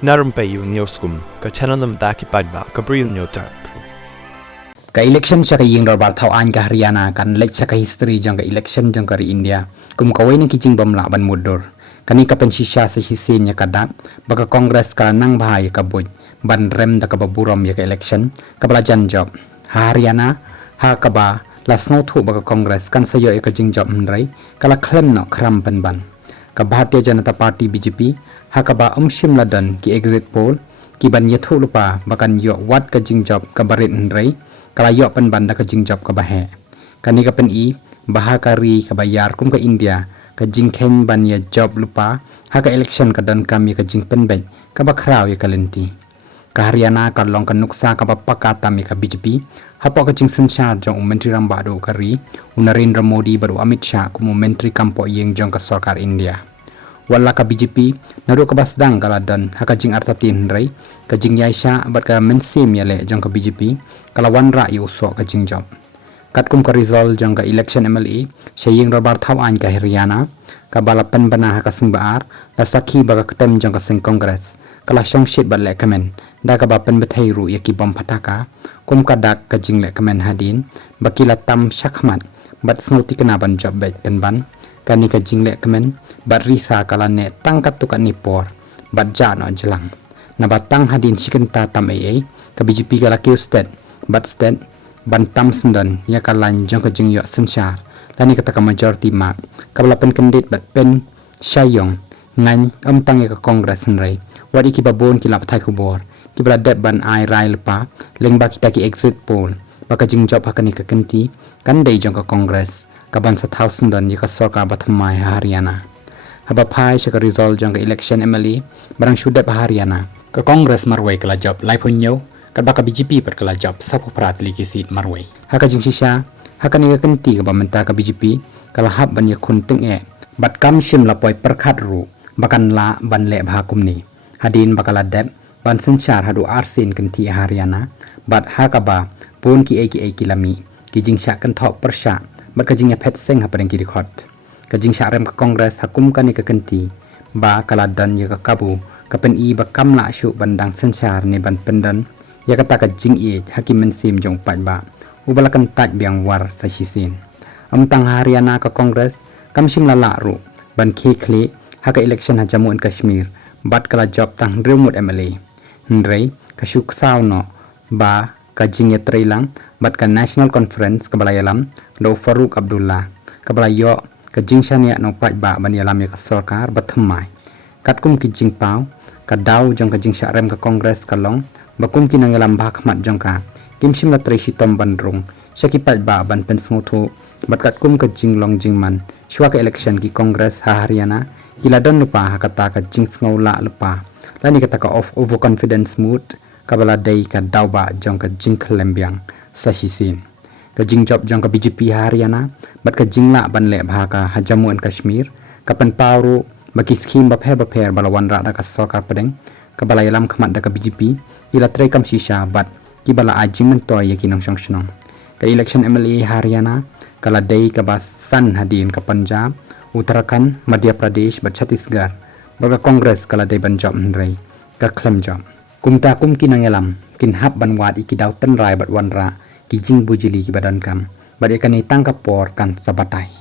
Narum payu nioskum ka chananam daki padba ka bril nyotar. Ka election siya kay yung bar tau an ka Haryana kan lek siya ka history jang ka election jang ka ri India kum kawai ni kijing bamla ban mudur kani ka pensisya sa hisin ya kadak baka kongres ka nang bahaya ka boy ban rem da ka baburom ya ka election ka belajan job ha Haryana ha ka ba lasno thu baka kongres kan sayo ya ka jing job mrai kala klem no kram ban ka Bharatiya Janata Party BJP ha ka ba shim ladan ki exit poll ki ban yathu lupa bakan yo wat ka jing job ka barit nrai kala yo pen banda ka jing job ka bahe kani ka pen i bahakari ka bayar kum ka India ka jing ken ban ya job lupa ha ka election ka dan kami ka jing pen bai ka bakraw ya kalenti ka Haryana ka long ka nuksa ka papakata mi ka BJP hapo ka jing senchar jong menteri rambado kari Narendra Modi baru Amit Shah ku menteri kampo yeng jong ka sarkar India wala ka BJP nado ka basdang kaladan haka jing artatin rai ka jing yaisha bat ka mensim yale jong ka BJP kalawan ra yu so ka jing job kat kum ka result jong ka election MLA shaying rabar thaw an ka Haryana ka balapan bana haka sing baar la sakhi baga ketem jong ka sing congress kala shong shit bat le kamen da ka bapen bethai ru yaki bom pataka kum ka dak ka jing le kamen hadin bakila tam shakhmat bat snauti kana ban job bet pen ban kani ka jingle kemen bat risa kala ne tangkat tu kan nipor bat ja no jelang na batang hadin sikenta tam ai ka BJP kala ke state bat state ban tam sendan ya kalan jong ka jing yo senchar lani kata ka majority mak kabla pen kendit bat pen shayong ngan tang ya ka congress nrai wadi ki babon ki lap thai kubor ki bla det ban ai rai lepa leng ba kita ki exit poll baka jing job hakani ka kenti kan dei jong ka congress kaban sa thousand dan yaka sarkar bathamai Haryana haba phai shaka result jang ka election MLA barang shudap Haryana ka congress marwai kala job lai phonyo ka baka BJP per kala job sapu prat liki seat marwai haka jing shisha haka ni ka kenti ka bamenta ka BJP kala hab ban yakun ting e bat kam shim la poi perkhat ru bakan la ban le bha kumni hadin bakala dep ban senchar hadu arsin kenti Haryana bat haka ba pun ki ai kilami ki jing sha kan thok persha bat ka jing ya phet seng ha pareng ki record ka jing sha rem ka congress hakum kani ka kenti ba kala dan ya ka kabu ka pen i ba kam la shu bandang senchar ne ban pendan ya ka ta ka jing i hakim men sim jong pat ba ubala kan taj biang war sa hisin tang Haryana ka congress kam shim la la ru ban ki khle ha ka election ha Jammu and Kashmir bat kala job tang remut MLA ndrei ka shuk saw no ba ka jing ya trailang bat ka national conference ka balayalam do Farooq Abdullah ka balayo ka jing shania no pat ba ban yalam ya ka sarkar bathamai katkum ki jing pau ka daw jong ka jing sha rem ka congress ka long bakum ki nang yalam ba khmat jong ka kim shim la treshi tom bandrung shaki pat ba ban pen smothu bat katkum ka jing long jing man shwa ka election ki congress ha Haryana kiladon lupa ha kata ka jing sngow la lupa lani kata ka of overconfidence mood kabala dei ka dawba jong ka jing klembyang sa hisin ka jing job jong ka BJP Haryana bat ka jing la ban le bha ka Jammu and Kashmir ka pan pawru baki scheme ba pher balawan ra da ka sarkar pedeng ka balayalam khmat da ka BJP ila trai kam shisha bat ki bala ajing men toy yaki nong shong ka election MLA Haryana kala dei ka ba san hadin ka Punjab Uttarakhand Madhya Pradesh bat Chhattisgarh ba congress kala dei ban job nrai ka klem job kumta kum kinangelam kin hab ban wat iki daw tan rai bat wanra ki jing bujili ki badan kam bade kani tangkap por kan sabatai